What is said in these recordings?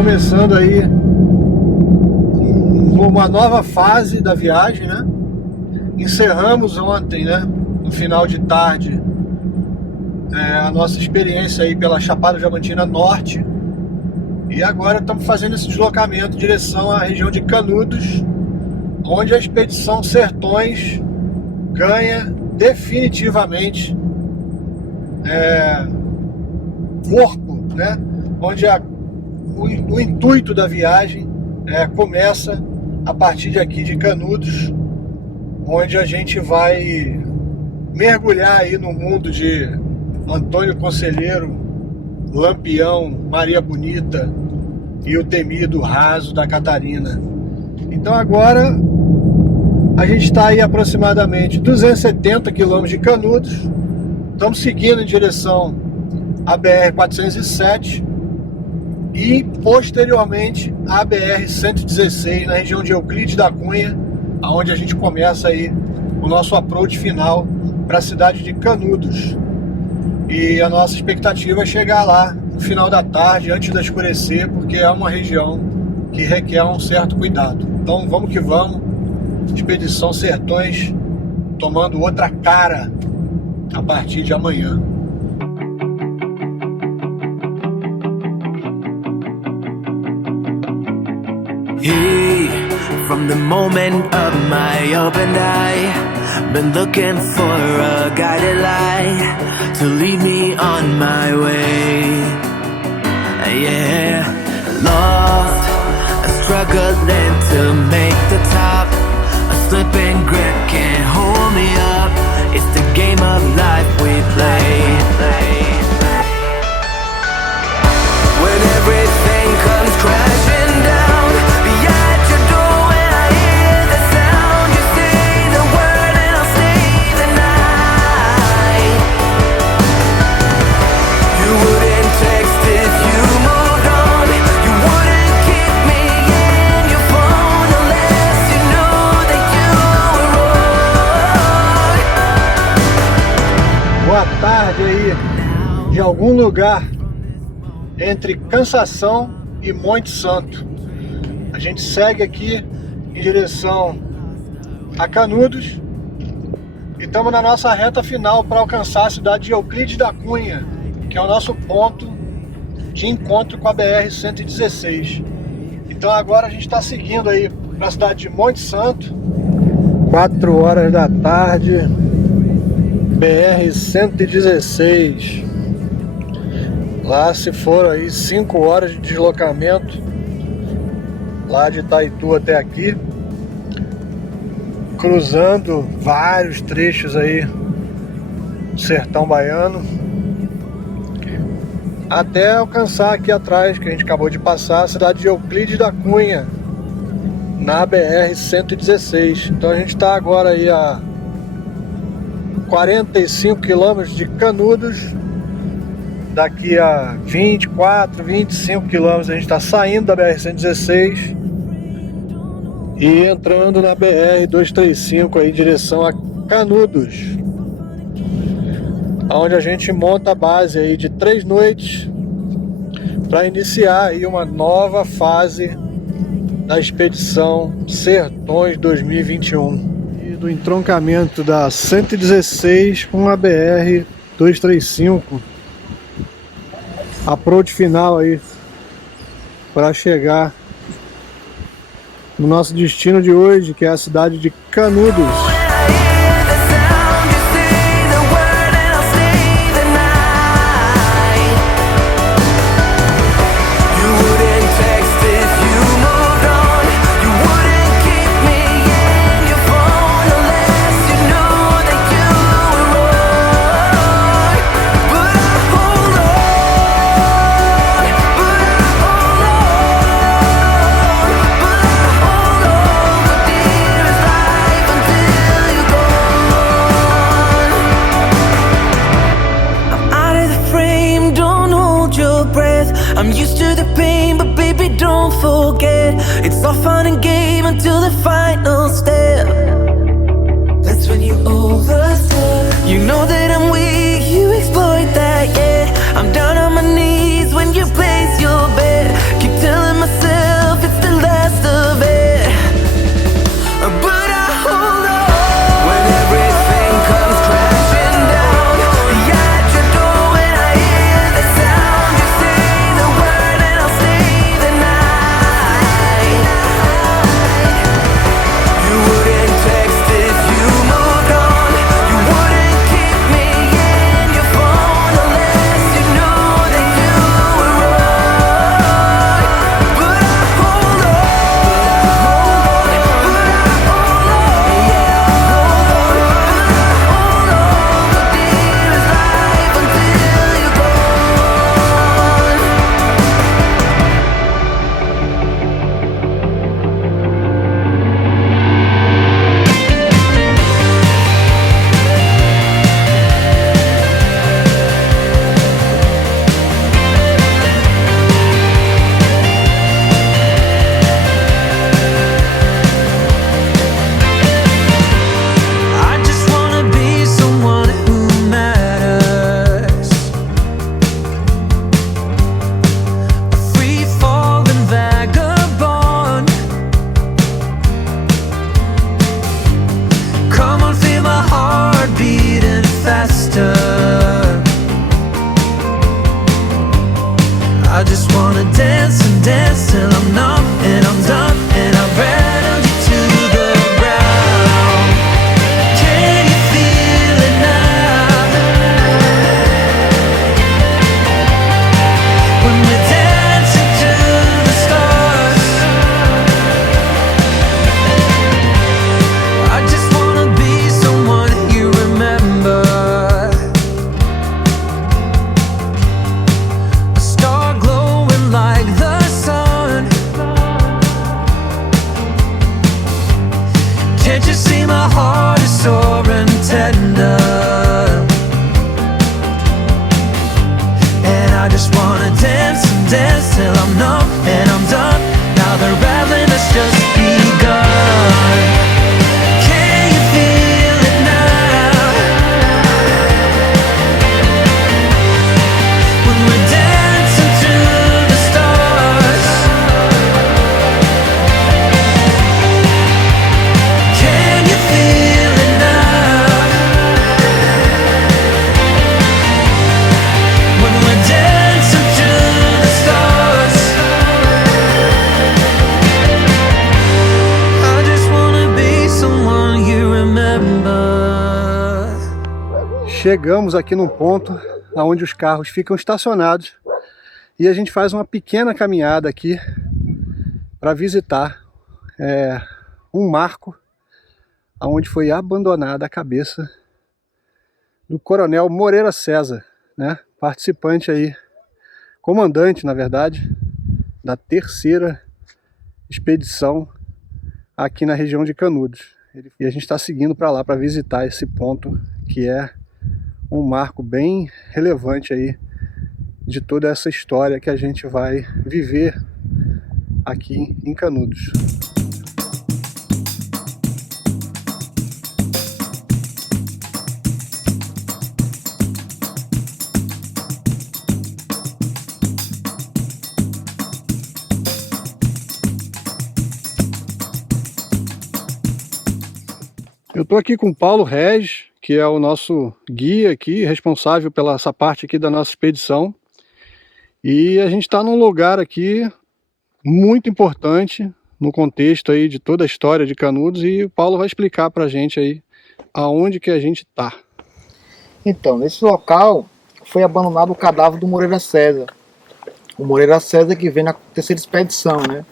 começando aí uma nova fase da viagem, né? Encerramos ontem, né, no final de tarde, a nossa experiência aí pela Chapada Diamantina Norte. E agora estamos fazendo esse deslocamento em direção à região de Canudos, onde a expedição Sertões ganha definitivamente corpo, né? Onde o intuito da viagem começa a partir de aqui de Canudos, onde a gente vai mergulhar aí no mundo de Antônio Conselheiro, Lampião, Maria Bonita e o temido Raso da Catarina. Então agora a gente está aí aproximadamente 270 quilômetros de Canudos. Estamos seguindo em direção à BR-407 e posteriormente à BR-116 na região de Euclides da Cunha, onde a gente começa aí o nosso approach final para a cidade de Canudos. E a nossa expectativa é chegar lá no final da tarde, antes da escurecer, porque é uma região que requer um certo cuidado. Então vamos que vamos, Expedição Sertões tomando outra cara a partir de amanhã. From the moment of my open eye, been looking for a guided light to lead me on my way. Yeah, lost, struggling to make the top. A slipping grip can't hold me up. It's the game of life we play. When everything comes crashing down. Boa tarde aí, de algum lugar entre Cansação e Monte Santo. A gente segue aqui em direção a Canudos e estamos na nossa reta final para alcançar a cidade de Euclides da Cunha, que é o nosso ponto de encontro com a BR-116. Então agora a gente está seguindo aí para a cidade de Monte Santo, 4 horas da tarde, BR-116. Lá se foram aí 5 horas de deslocamento, lá de Itaitu até aqui, cruzando vários trechos aí do sertão baiano, até alcançar aqui atrás, que a gente acabou de passar, a cidade de Euclides da Cunha, na BR-116. Então a gente está agora aí a 45 quilômetros de Canudos. Daqui a 24, 25 quilômetros a gente está saindo da BR-116 e entrando na BR-235 aí em direção a Canudos, onde a gente monta a base aí de 3 noites para iniciar aí uma nova fase da expedição Sertões 2021 e do entroncamento da 116 com a BR-235. Approach final aí para chegar no nosso destino de hoje, que é a cidade de Canudos. I'm used to the pain, but baby, don't forget, it's all fun and game until the final step. That's when you overstep. You know that I'm weak, you exploit that, yeah. I'm down on my knees when you place your bet. Keep telling me I just wanna dance and dance till I'm numb and I'm done and I've rattled you to the ground. Can you feel it now? When we're dancing to the stars, I just wanna be someone you remember. A star glowing like the sun. Can't you see my heart is sore and tender? And I just wanna dance and dance till I'm numb and I'm done. Now the rattling has just begun. Can you feel it now? When we're dancing to the stars, can you feel it now? When we're dancing to the stars, I just wanna be someone you remember. Chegamos aqui num ponto onde os carros ficam estacionados e a gente faz uma pequena caminhada aqui para visitar um marco onde foi abandonada a cabeça do Coronel Moreira César, né? Participante aí, comandante na verdade, da 3ª expedição aqui na região de Canudos. E a gente está seguindo para lá para visitar esse ponto que é um marco bem relevante aí de toda essa história que a gente vai viver aqui em Canudos. Eu estou aqui com o Paulo Regis, que é o nosso guia aqui, responsável pela essa parte aqui da nossa expedição. E a gente está num lugar aqui muito importante no contexto aí de toda a história de Canudos, e o Paulo vai explicar para a gente aí aonde que a gente está. Então, nesse local foi abandonado o cadáver do Moreira César. O Moreira César que vem na 3ª expedição, né?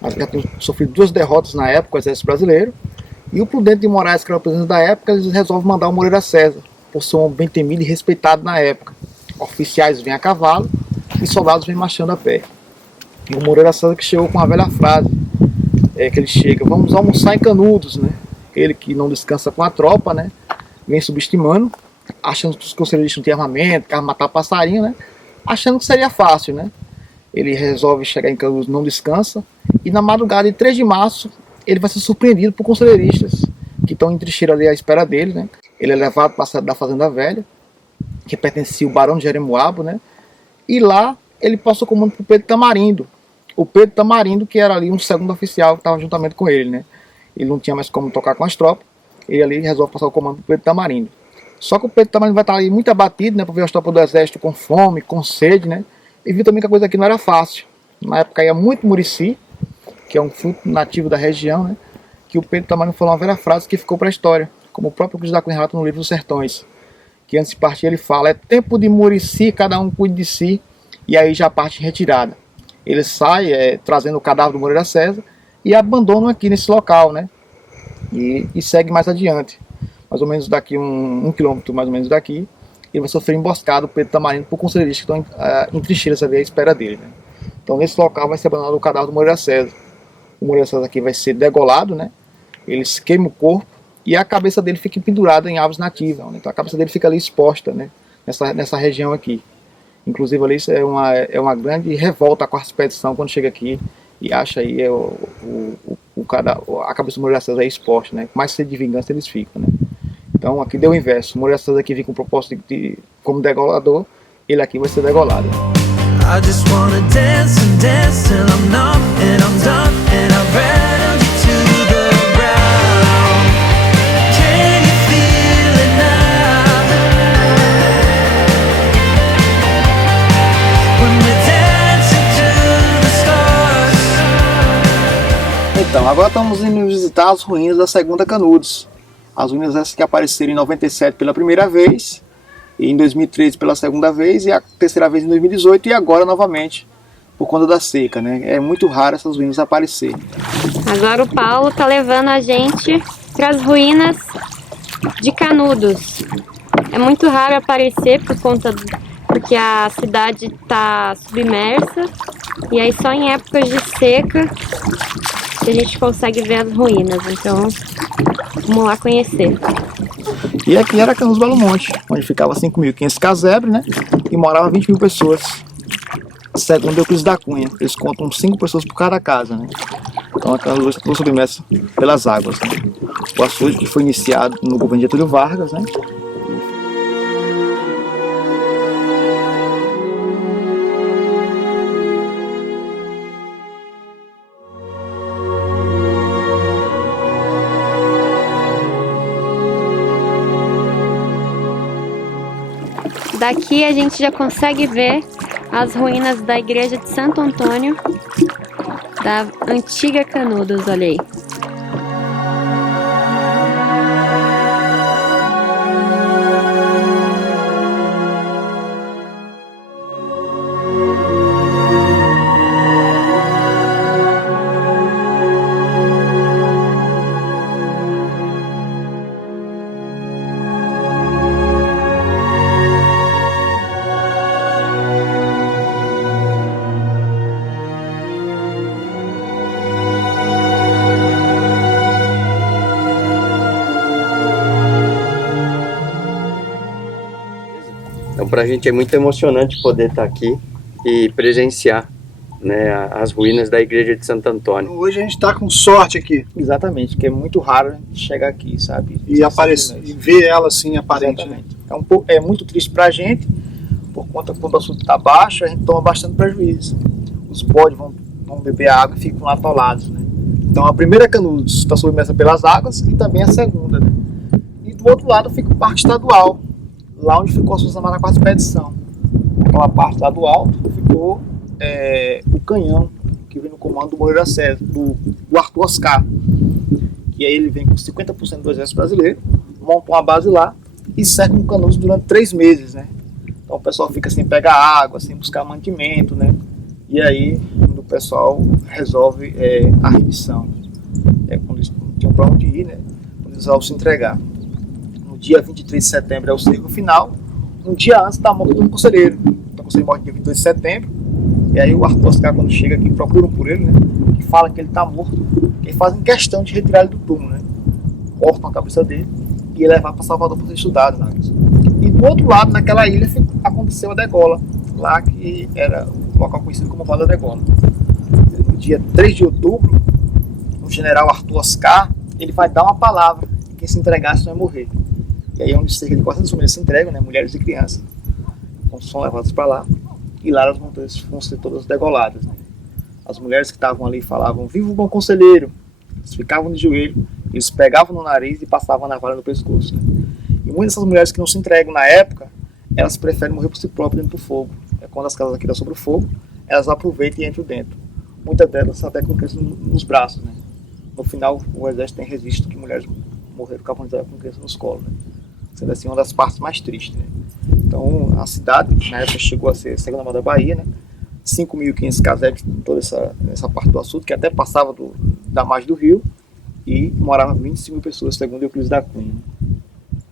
Nós já tínhamos sofrido 2 derrotas na época com o exército brasileiro. E o Prudente de Moraes, que era o presidente da época, eles resolvem mandar o Moreira César, por ser um homem bem temido e respeitado na época. Oficiais vêm a cavalo e soldados vêm marchando a pé. E o Moreira César que chegou com uma velha frase, que ele chega: vamos almoçar em Canudos, né? Ele que não descansa com a tropa, né? Vem subestimando, achando que os conselheiros não tinham armamento, que iam matar passarinho, né? Achando que seria fácil, né? Ele resolve chegar em Canudos, não descansa, e na madrugada de 3 de março, ele vai ser surpreendido por conselheiristas que estão em trincheira ali à espera dele, né? Ele é levado para a sede da Fazenda Velha, que pertencia ao Barão de Jeremoabo, né? E lá ele passa o comando para o Pedro Tamarindo. O Pedro Tamarindo, que era ali um segundo oficial que estava juntamente com ele, né? Ele não tinha mais como tocar com as tropas, ele ali resolve passar o comando para o Pedro Tamarindo. Só que o Pedro Tamarindo vai estar ali muito abatido, né? Por ver as tropas do exército com fome, com sede, né? E viu também que a coisa aqui não era fácil. Na época ia muito murici, que é um fruto nativo da região, né? Que o Pedro Tamarindo falou uma velha frase que ficou para a história, como o próprio Cruz da Cunha relata no livro dos Sertões, que antes de partir ele fala: é tempo de murici, cada um cuide de si, e aí já parte em retirada. Ele sai trazendo o cadáver do Moreira César e abandonam aqui nesse local, né? E segue mais adiante, mais ou menos daqui um quilômetro mais ou menos daqui, ele vai sofrer emboscado, o Pedro Tamarindo, por conselheiros que estão em trincheiras ali à espera dele, né? Então nesse local vai ser abandonado o cadáver do Moreira César. O Moreira César aqui vai ser degolado, né? Eles queimam o corpo e a cabeça dele fica pendurada em árvores nativas, né? Então a cabeça dele fica ali exposta, né? Nessa região aqui. Inclusive ali isso é uma grande revolta a 4ª expedição quando chega aqui e acha aí a cabeça do Moreira César aí exposta, né? Com mais sede de vingança eles ficam, né? Então aqui deu o inverso. O Moreira César aqui vem com o propósito como degolador, ele aqui vai ser degolado. I just wanna dance and dance till I'm numb and I'm done and I've rattled you to the ground. Can you feel it now? When we're dancing Então, agora estamos indo visitar as ruínas da Segunda Canudos. As ruínas essas que apareceram em 97 pela primeira vez, e em 2013 pela segunda vez, e a terceira vez em 2018, e agora novamente por conta da seca, né? É muito raro essas ruínas aparecer. Agora o Paulo tá levando a gente para as ruínas de Canudos. É muito raro aparecer porque a cidade está submersa, e aí só em épocas de seca que a gente consegue ver as ruínas. Então vamos lá conhecer. E aqui era Canudos Belo Monte, onde ficava 5.500 casebres, né? E morava 20 mil pessoas. Segundo Euclides da Cunha, eles contam 5 pessoas por cada casa, né? Então a Canudos ficou submersa pelas águas, né? O açude que foi iniciado no governo de Getúlio Vargas, né? Daqui a gente já consegue ver as ruínas da igreja de Santo Antônio, da antiga Canudos, olha aí. Então, para a gente é muito emocionante poder estar aqui e presenciar, né, as ruínas da igreja de Santo Antônio. Hoje a gente está com sorte aqui. Exatamente, que é muito raro chegar aqui, sabe? E aparecer, e ver ela assim aparente. Né? É muito triste pra gente, por conta que quando o assunto está baixo, a gente toma bastante prejuízo. Os bodes vão beber água e ficam lá atolados, né? Então a primeira Canudos está submersa pelas águas e também a segunda, né? E do outro lado fica o Parque Estadual, lá onde ficou a Força Armada com a expedição. Aquela parte lá do alto ficou o canhão que vem no comando do Moreira César, do Arthur Oscar. E aí ele vem com 50% do exército brasileiro, monta uma base lá e cerca um Canudos durante 3 meses, né? Então o pessoal fica sem pegar água, sem buscar mantimento, né? E aí o pessoal resolve a rendição. Quando eles não tinham para onde ir, né? Quando eles resolvem se entregar. No dia 23 de setembro é o cerco final, um dia antes da morte do conselheiro. Então o conselheiro morre dia 22 de setembro, e aí o Arthur Oscar, quando chega aqui, procuram por ele, né? Que fala que ele está morto, que fazem questão de retirar ele do túmulo, né? Cortam a cabeça dele e levar para Salvador para ser estudado, né? E do outro lado, naquela ilha, aconteceu a degola, lá que era o local conhecido como Vale da Degola. No dia 3 de outubro, o general Arthur Oscar, ele vai dar uma palavra, que quem se entregasse não ia morrer. E aí onde cerca de 400 famílias se entregam, né, mulheres e crianças, então são levadas para lá, e lá as montanhas vão ser todas degoladas, né? As mulheres que estavam ali falavam, viva o bom conselheiro, eles ficavam de joelho, eles pegavam no nariz e passavam a navalha no pescoço, né? E muitas dessas mulheres que não se entregam na época, elas preferem morrer por si próprias dentro do fogo. É quando as casas aqui estão sobre o fogo, elas aproveitam e entram dentro. Muitas delas até com crianças nos braços, né? No final, o exército tem registro que mulheres morreram carbonizadas com crianças nos colos, né? Sendo assim uma das partes mais tristes, né? Então a cidade, na época, chegou a ser a segunda maior da Bahia, né? 5.500 casebres em toda essa parte do açude, que até passava da margem do rio, e morava 25 mil pessoas, segundo Euclides da Cunha.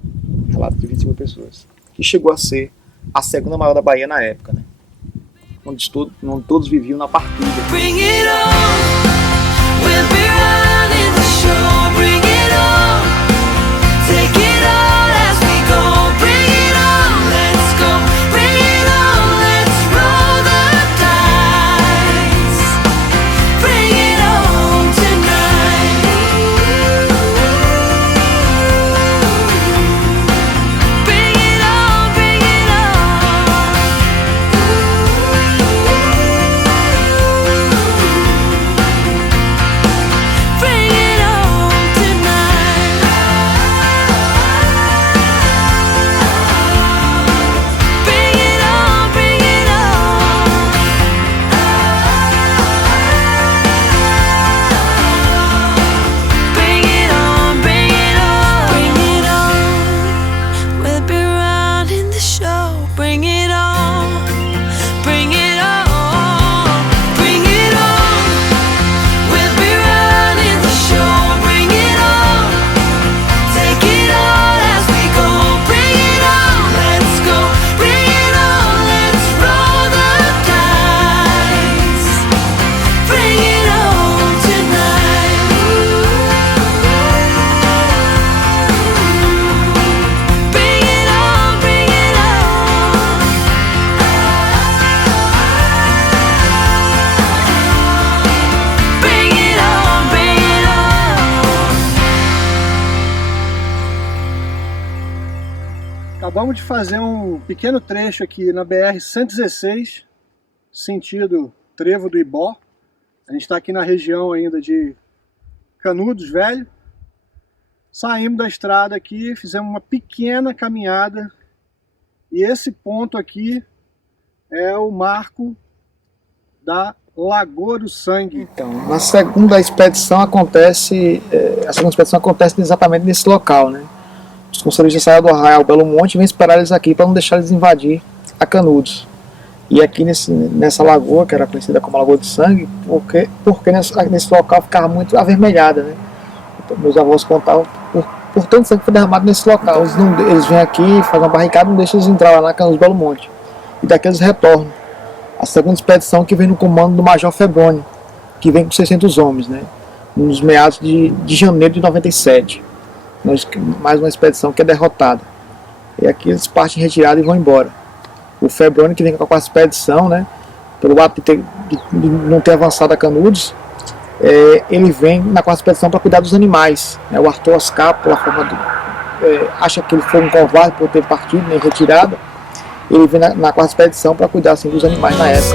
Um relato de 25 mil pessoas. Que chegou a ser a segunda maior da Bahia na época, né? Onde todos viviam na partilha. Bring it on, we'll be running the show. Bring it on, take it all as we go. Bring it on, let's go. Bring it on, let's roll the dice. Bring it on tonight. Bring it on, bring it on. Acabamos de fazer um pequeno trecho aqui na BR-116, sentido Trevo do Ibó. A gente está aqui na região ainda de Canudos Velho. Saímos da estrada aqui, fizemos uma pequena caminhada e esse ponto aqui é o marco da Lagoa do Sangue. Então, na segunda expedição acontece, exatamente nesse local, né? Os conselheiros saíram do Arraial Belo Monte e vêm esperar eles aqui para não deixar eles invadir a Canudos. E aqui nessa lagoa, que era conhecida como Lagoa do Sangue, porque nesse local ficava muito avermelhada, né? Então, meus avós contavam por tanto sangue que foi derramado nesse local. Eles vêm aqui, fazem uma barricada e não deixam eles entrar lá na Canudos Belo Monte. E daqui eles retornam. A segunda expedição que vem no comando do Major Febroni, que vem com 600 homens, né? Nos meados de janeiro de 97. Mais uma expedição que é derrotada. E aqui eles partem em retirada e vão embora. O Febroni, que vem com a quarta expedição, né? Pelo ato de não ter avançado a Canudos, ele vem na quarta expedição para cuidar dos animais, né? O Arthur Oscar, pela forma acha que ele foi um covarde por ter partido, né, em retirada. Ele vem na quarta expedição para cuidar assim, dos animais na época.